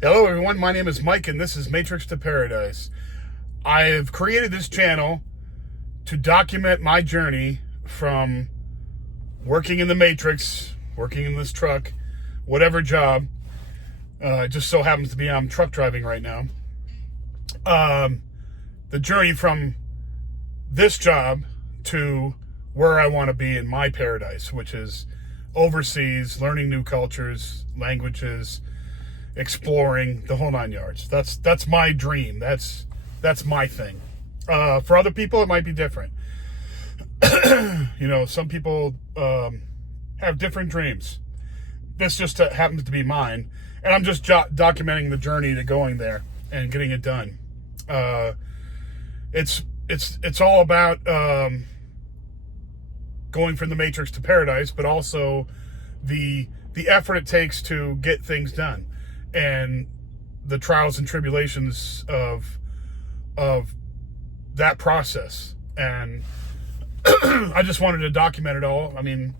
Hello everyone, my name is Mike and this is Matrix to Paradise. I've created this channel to document my journey from working in the Matrix, working in this truck, whatever job. It just so happens to be I'm truck driving right now. The journey from this job to where I want to be in my paradise, which is overseas, learning new cultures, languages, exploring the whole nine yards. That's my dream. That's my thing. For other people, it might be different. Some people have different dreams. This just happens to be mine, and I'm just documenting the journey to going there and getting it done. It's all about going from the Matrix to Paradise, but also the effort it takes to get things done, and the trials and tribulations of that process. And I just wanted to document it all. I mean,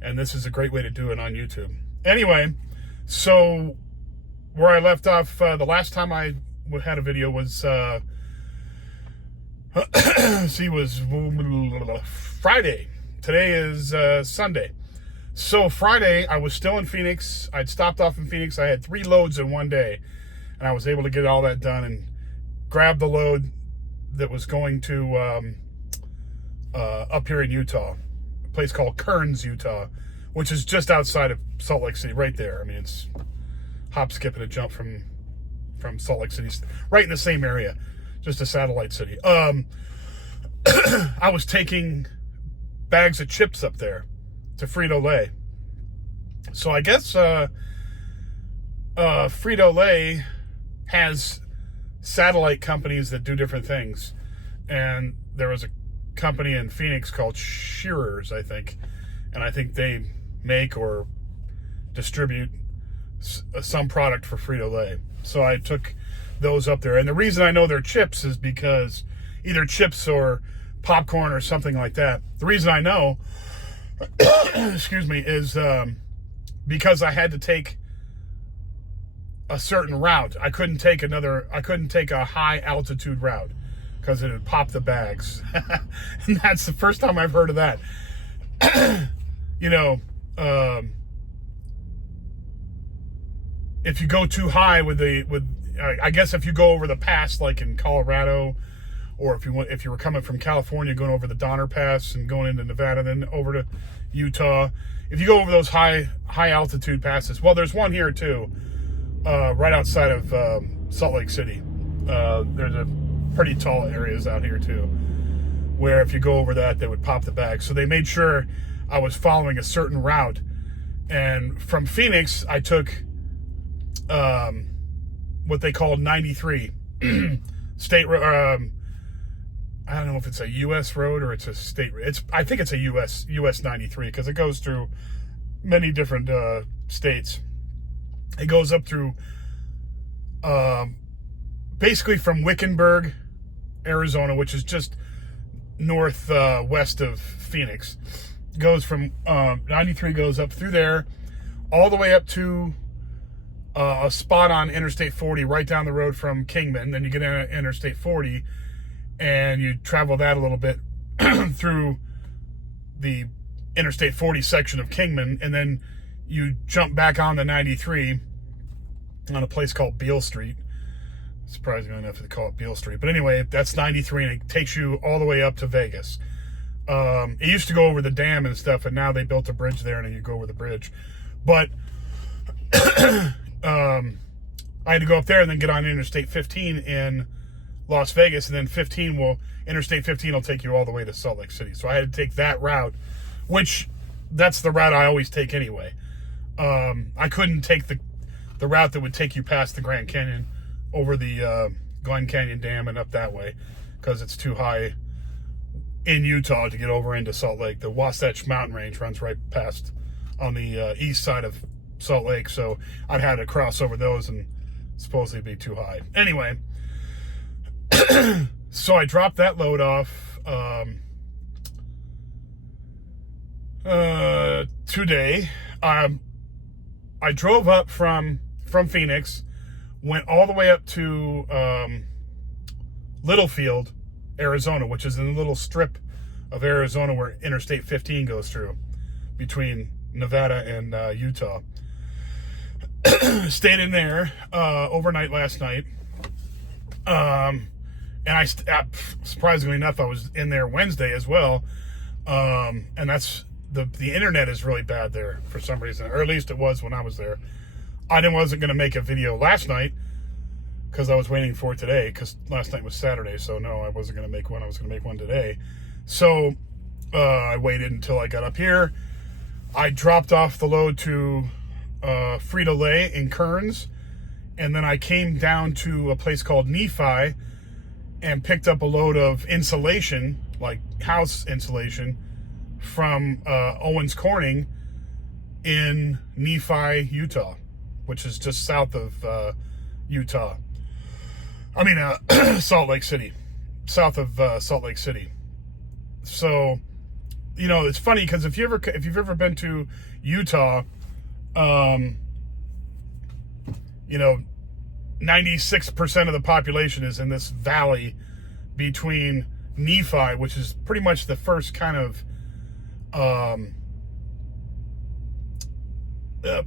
and this is a great way to do it on YouTube. Anyway, so where I left off the last time I had a video was was Friday. Today is Sunday. So Friday, I was still in Phoenix. I'd stopped off in Phoenix. I had 3 loads in one day, and I was able to get all that done and grab the load that was going to up here in Utah, a place called Kearns, Utah, which is just outside of Salt Lake City, right there. I mean, it's hop, skip, and a jump from Salt Lake City, right in the same area, just a satellite city. I was taking bags of chips up there to Frito-Lay. So I guess Frito-Lay has satellite companies that do different things. And there was a company in Phoenix called Shearers, I think. And I think they make or distribute some product for Frito-Lay. So I took those up there. And the reason I know they're chips is because either chips or popcorn or something like that. The reason I know excuse me, is because I had to take a certain route. I couldn't take a high altitude route because it would pop the bags. And that's the first time I've heard of that. If you go too high I guess if you go over the pass, like in Colorado, or if you were coming from California, going over the Donner Pass and going into Nevada, then over to Utah. If you go over those high altitude passes, well, there's one here too, right outside of Salt Lake City. There's a pretty tall areas out here too, where if you go over that, they would pop the bag. So they made sure I was following a certain route. And from Phoenix, I took what they call 93 state. I don't know if it's a U.S. road or it's a state. I think it's a U.S. 93 because it goes through many different states. It goes up through basically from Wickenburg, Arizona, which is just northwest of Phoenix. Goes from 93 goes up through there, all the way up to a spot on Interstate 40 right down the road from Kingman. Then you get on Interstate 40. And you travel that a little bit through the Interstate 40 section of Kingman, and then you jump back on the 93 on a place called Beale Street. Surprisingly enough, they call it Beale Street. But anyway, that's 93, and it takes you all the way up to Vegas. It used to go over the dam and stuff, and now they built a bridge there, and you go over the bridge. But I had to go up there and then get on Interstate 15 in Las Vegas, and then Interstate 15 will take you all the way to Salt Lake City. So I had to take that route, which that's the route I always take anyway. I couldn't take the route that would take you past the Grand Canyon, over the Glen Canyon Dam and up that way, because it's too high in Utah to get over into Salt Lake. The Wasatch Mountain Range runs right past on the east side of Salt Lake, so I'd had to cross over those and supposedly be too high. Anyway, so I dropped that load off today. I drove up from Phoenix, went all the way up to Littlefield, Arizona, which is in a little strip of Arizona where Interstate 15 goes through between Nevada and Utah. Stayed in there overnight last night. And surprisingly enough, I was in there Wednesday as well. And that's the internet is really bad there for some reason, or at least it was when I was there. I wasn't going to make a video last night because I was waiting for it today, because last night was Saturday. So no, I wasn't going to make one. I was going to make one today. So I waited until I got up here. I dropped off the load to Frito-Lay in Kearns, and then I came down to a place called Nephi and picked up a load of insulation, like house insulation, from Owens Corning in Nephi, Utah, which is just south of Utah. I mean, Salt Lake City, south of Salt Lake City. So, you know, it's funny because if you've ever been to Utah, you know, 96% of the population is in this valley between Nephi, which is pretty much the first kind of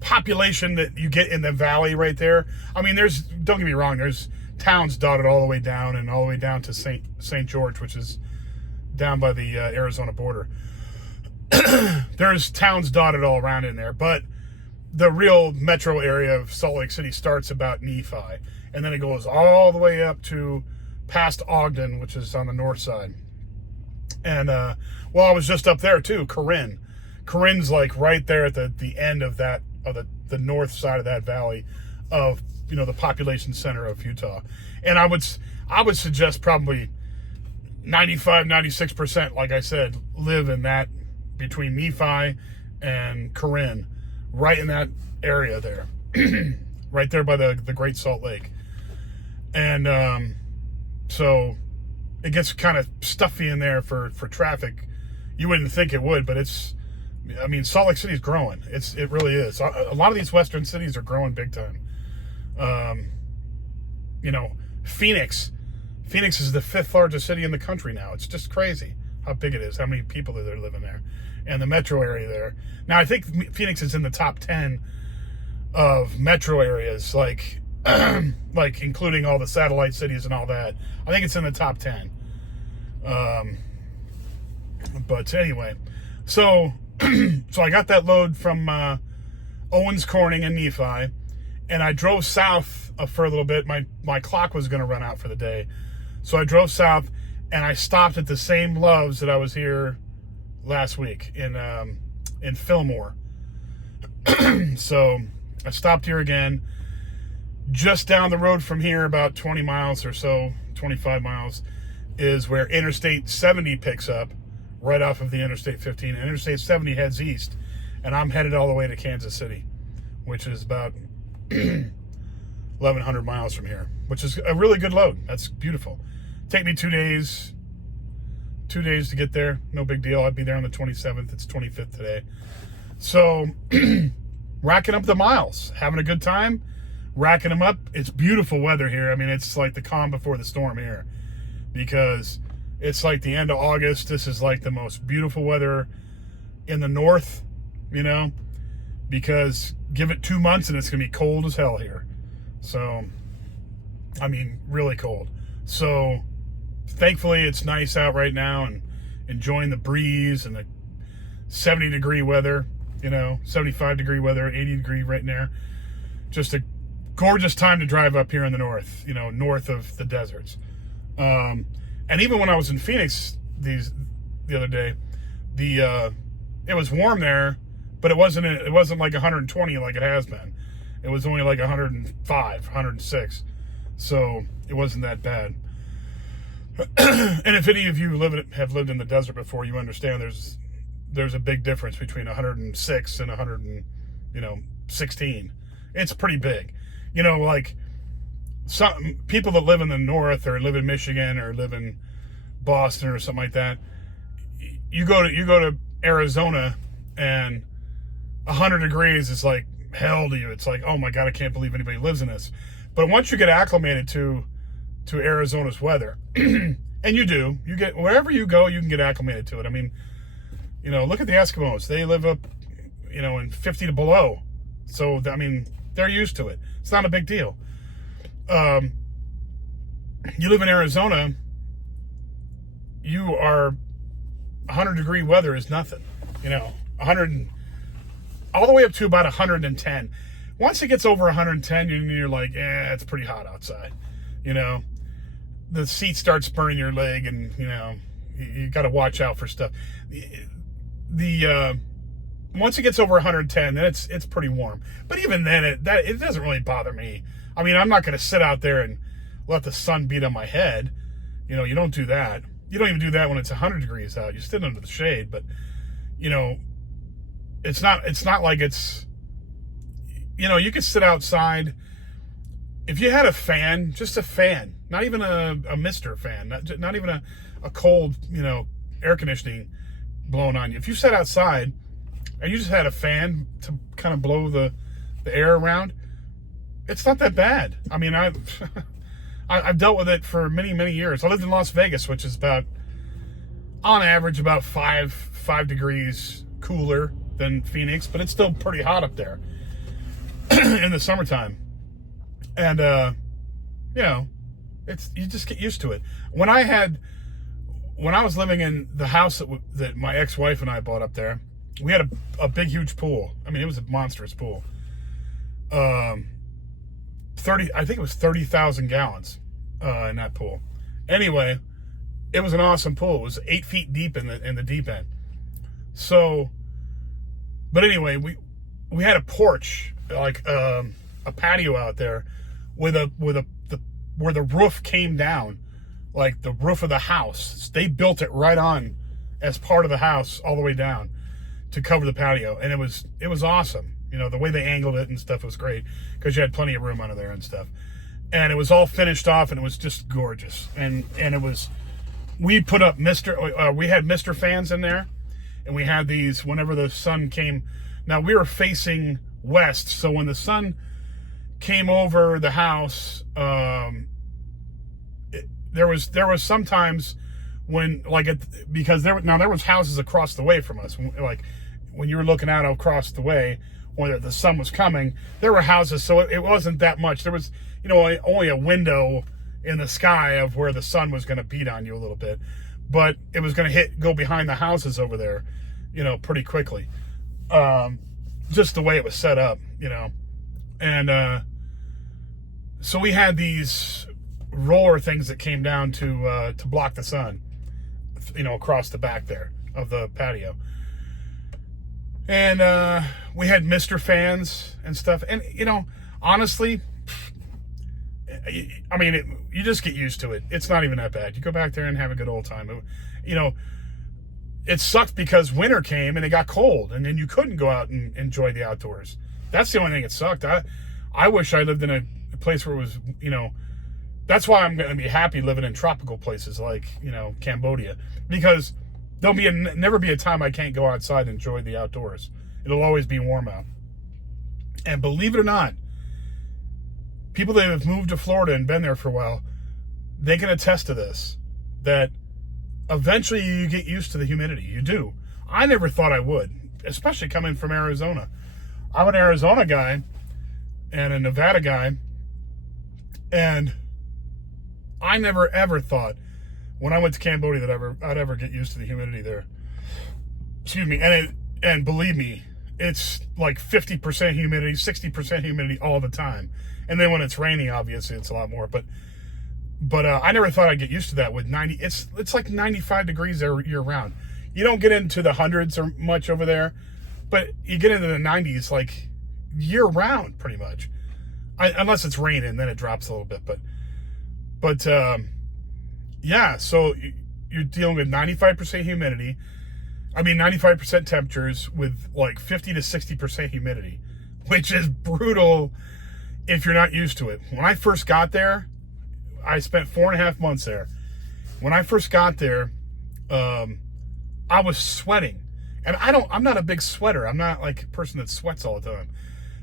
population that you get in the valley right there. I mean, don't get me wrong, there's towns dotted all the way down and all the way down to St. George, which is down by the Arizona border. There's towns dotted all around in there, but the real metro area of Salt Lake City starts about Nephi, and then it goes all the way up to past Ogden, which is on the north side. And well, I was just up there too, Corinne. Corinne's like right there at the end of that, of the north side of that valley of, you know, the population center of Utah. And I would suggest probably 96%, like I said, live in that, between Nephi and Corinne, right in that area there, right there by the Great Salt Lake. And so it gets kind of stuffy in there for traffic. You wouldn't think it would, but I mean, Salt Lake City is growing. It really is. A lot of these western cities are growing big time. You know, Phoenix is the 5th largest city in the country now. It's just crazy how big it is, how many people that are living there, and the metro area there. Now, I think Phoenix is in the top 10 of metro areas, like like including all the satellite cities and all that. I think it's in the top 10. But anyway, so I got that load from Owens Corning and Nephi, and I drove south for a little bit. My clock was going to run out for the day, so I drove south, and I stopped at the same Loves that I was here last week in Fillmore. So I stopped here again. Just down the road from here, about 20 miles or so, 25 miles, is where Interstate 70 picks up, right off of the Interstate 15. And Interstate 70 heads east, and I'm headed all the way to Kansas City, which is about 1,100 miles from here, which is a really good load. That's beautiful. Take me 2 days. 2 days to get there. No big deal. I'd be there on the 27th. It's 25th today. So, racking up the miles, having a good time, racking them up. It's beautiful weather here. I mean, it's like the calm before the storm here, because it's like the end of August. This is like the most beautiful weather in the north, you know, because give it 2 months and it's going to be cold as hell here. So, I mean, really cold. So, thankfully, it's nice out right now and enjoying the breeze and the 70-degree weather, you know, 75-degree weather, 80-degree right in there. Just a gorgeous time to drive up here in the north, you know, north of the deserts. And even when I was in Phoenix the other day, it was warm there, but it wasn't like 120 like it has been. It was only like 105, 106. So it wasn't that bad. And if any of you have lived in the desert before, you understand there's a big difference between 106 and 116. It's pretty big. You know, like some people that live in the north or live in Michigan or live in Boston or something like that, you go to Arizona and 100 degrees is like hell to you. It's like, oh my God, I can't believe anybody lives in this. But once you get acclimated to Arizona's weather, and you get wherever you go, you can get acclimated to it. I mean, look at the Eskimos. They live up, in 50 to below. So, I mean, they're used to it. It's not a big deal. You live in Arizona, you are 100-degree weather is nothing. 100, all the way up to about 110. Once it gets over 110, you're like, it's pretty hot outside. The seat starts burning your leg, and you got to watch out for stuff. Once it gets over 110, then it's pretty warm. But even then, it doesn't really bother me. I mean, I'm not going to sit out there and let the sun beat on my head. You don't do that. You don't even do that when it's 100 degrees out. You sit under the shade, but it's not like it's. You could sit outside. If you had a fan, just a fan, not even a mister fan, not even a cold, air conditioning blowing on you. If you sat outside and you just had a fan to kind of blow the air around, it's not that bad. I mean, I've dealt with it for many, many years. I lived in Las Vegas, which is on average, about 5 degrees cooler than Phoenix, but it's still pretty hot up there in the summertime. And, you just get used to it. When I was living in the house that my ex-wife and I bought up there, we had a big, huge pool. I mean, it was a monstrous pool. I think it was 30,000 gallons in that pool. Anyway, it was an awesome pool. It was 8 feet deep in the deep end. So, but anyway, we had a porch, like a patio out there, where the roof came down, like the roof of the house. They built it right on as part of the house all the way down to cover the patio, and it was awesome. The way they angled it and stuff was great because you had plenty of room under there and stuff. And it was all finished off, and it was just gorgeous. And it was, we put up we had Mister fans in there, and we had these whenever the sun came. Now we were facing west, so when the sun came over the house, there was sometimes when because there was houses across the way from us. Like when you were looking out across the way, when the sun was coming, there were houses, so it wasn't that much. There was, only a window in the sky of where the sun was going to beat on you a little bit, but it was going to go behind the houses over there, pretty quickly. Just the way it was set up, and so we had these roller things that came down to block the sun, across the back there of the patio. And we had Mister fans and stuff. And, honestly, I mean, you just get used to it. It's not even that bad. You go back there and have a good old time. It sucked because winter came and it got cold. And then you couldn't go out and enjoy the outdoors. That's the only thing that sucked. I wish I lived in a place where it was, that's why I'm going to be happy living in tropical places like, Cambodia. Because there'll never be a time I can't go outside and enjoy the outdoors. It'll always be warm out. And believe it or not, people that have moved to Florida and been there for a while, they can attest to this, that eventually you get used to the humidity. You do. I never thought I would, especially coming from Arizona. I'm an Arizona guy and a Nevada guy, and I never ever thought when I went to Cambodia that I'd ever get used to the humidity there. Excuse me. And believe me, it's like 50% humidity, 60% humidity all the time. And then when it's raining, obviously it's a lot more. But I never thought I'd get used to that with 90. It's like 95 degrees year round. You don't get into the hundreds or much over there, but you get into the 90s like year round pretty much. Unless it's raining, then it drops a little bit. But yeah, so you're dealing with 95% humidity. 95% temperatures with like 50 to 60% humidity, which is brutal if you're not used to it. When I first got there, I spent 4.5 months there. When I first got there, I was sweating. And I'm not a big sweater. I'm not like a person that sweats all the time.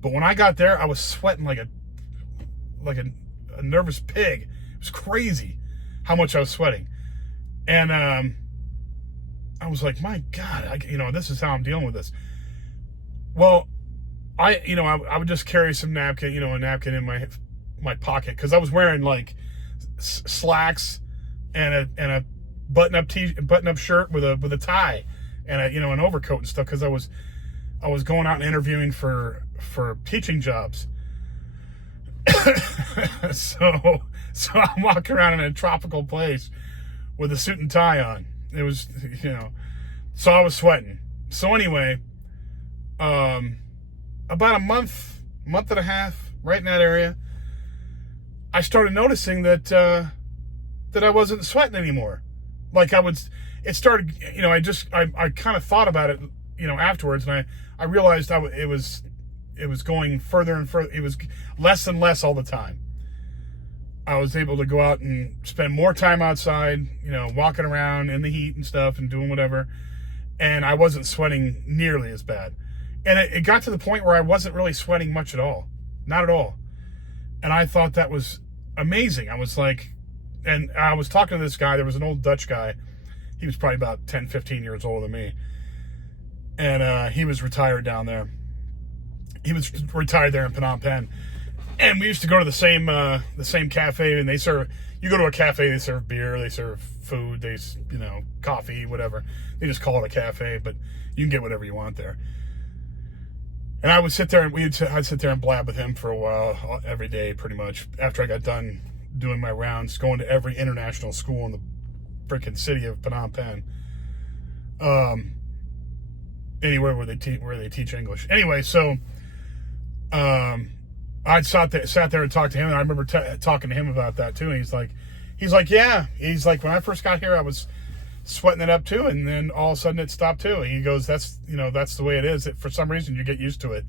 But when I got there, I was sweating like a nervous pig. It was crazy how much I was sweating. And I was like, my God, this is how I'm dealing with this. Well, I would just carry some napkin, a napkin in my pocket, because I was wearing like slacks and a button-up shirt with a tie and an overcoat and stuff, because I was going out and interviewing for teaching jobs. so I'm walking around in a tropical place with a suit and tie on. It was, so I was sweating. So anyway, about a month and a half, right in that area, I started noticing that I wasn't sweating anymore. Like it started, I kind of thought about it, afterwards, and I realized it was going further and further. It was less and less all the time. I was able to go out and spend more time outside, walking around in the heat and stuff and doing whatever. And I wasn't sweating nearly as bad. And it got to the point where I wasn't really sweating much at all. Not at all. And I thought that was amazing. I was like, and I was talking to this guy. There was an old Dutch guy. He was probably about 10, 15 years older than me. And he was retired down there. He was retired there in Phnom Penh. And we used to go to the same cafe, and you go to a cafe, they serve beer, they serve food, coffee, whatever. They just call it a cafe, but you can get whatever you want there. And I would sit there, and I'd sit there and blab with him for a while, every day, pretty much, after I got done doing my rounds, going to every international school in the freaking city of Phnom Penh. Anywhere where they teach English. Anyway, so I sat there and talked to him, and I remember talking to him about that too. And he's like, yeah. He's like, when I first got here, I was sweating it up too, and then all of a sudden it stopped too. He goes, that's the way it is. For some reason, you get used to it.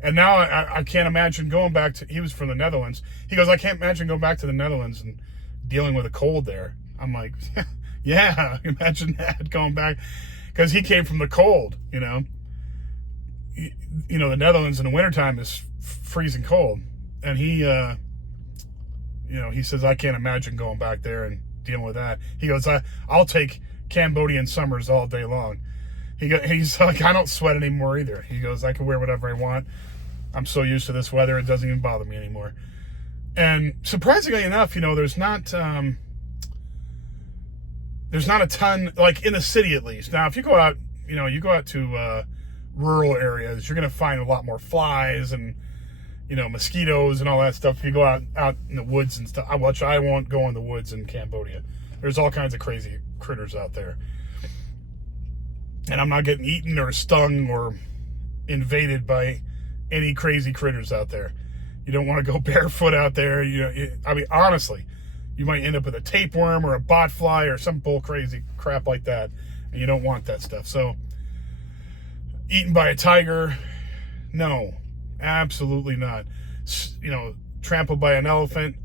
And now I can't imagine going back to. He was from the Netherlands. He goes, I can't imagine going back to the Netherlands and dealing with a cold there. I'm like, yeah, imagine that, going back, because he came from the cold. The Netherlands in the wintertime is freezing cold, and he he says, I can't imagine going back there and dealing with that. He goes, I'll take Cambodian summers all day long. He's like, I don't sweat anymore either. He goes, I can wear whatever I want. I'm so used to this weather, it doesn't even bother me anymore. And surprisingly enough, there's not a ton, like in the city at least. Now, if you go out, to rural areas, you're going to find a lot more flies and mosquitoes and all that stuff. If you go out in the woods and stuff, which I won't go in the woods in Cambodia. There's all kinds of crazy critters out there, and I'm not getting eaten or stung or invaded by any crazy critters out there. You don't want to go barefoot out there. Honestly, you might end up with a tapeworm or a botfly or some bull crazy crap like that, and you don't want that stuff. So, eaten by a tiger, no, absolutely not. Trampled by an elephant,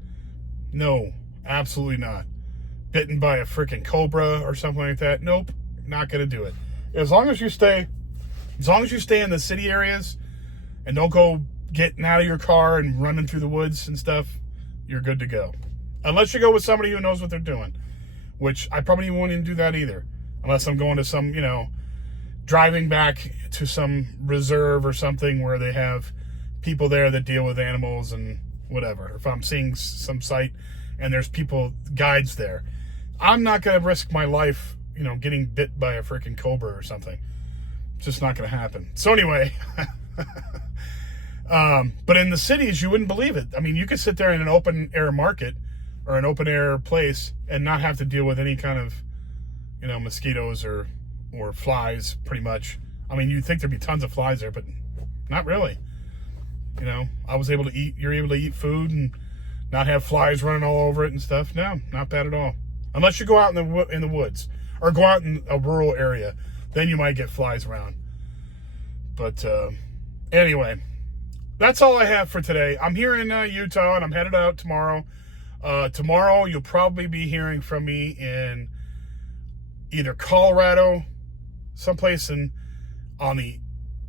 no, absolutely not. Bitten by a freaking cobra or something like that, nope, not gonna do it. As long as you stay in the city areas and don't go getting out of your car and running through the woods and stuff, you're good to go. Unless you go with somebody who knows what they're doing, which I probably won't even do that either, unless I'm going to some, driving back to some reserve or something where they have people there that deal with animals and whatever. If I'm seeing some site and there's guides there, I'm not going to risk my life, getting bit by a freaking cobra or something. It's just not going to happen. So anyway, but in the cities, you wouldn't believe it. I mean, you could sit there in an open air market or an open air place and not have to deal with any kind of, mosquitoes or flies, pretty much. I mean, you'd think there'd be tons of flies there, but not really. I was able to eat. You're able to eat food and not have flies running all over it and stuff. No, not bad at all. Unless you go out in the woods or go out in a rural area, then you might get flies around. But anyway, that's all I have for today. I'm here in Utah, and I'm headed out tomorrow. Tomorrow, you'll probably be hearing from me in either Colorado, someplace on the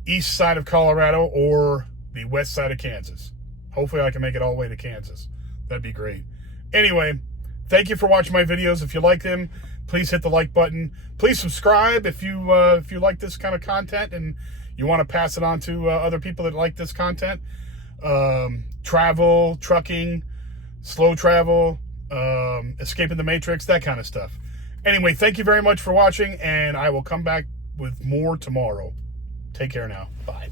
east side of Colorado, or the west side of Kansas. Hopefully I can make it all the way to Kansas. That'd be great. Anyway, thank you for watching my videos. If you like them, please hit the like button. Please subscribe if you like this kind of content and you want to pass it on to other people that like this content. Travel, trucking, slow travel, escaping the Matrix, that kind of stuff. Anyway, thank you very much for watching, and I will come back with more tomorrow. Take care now. Bye.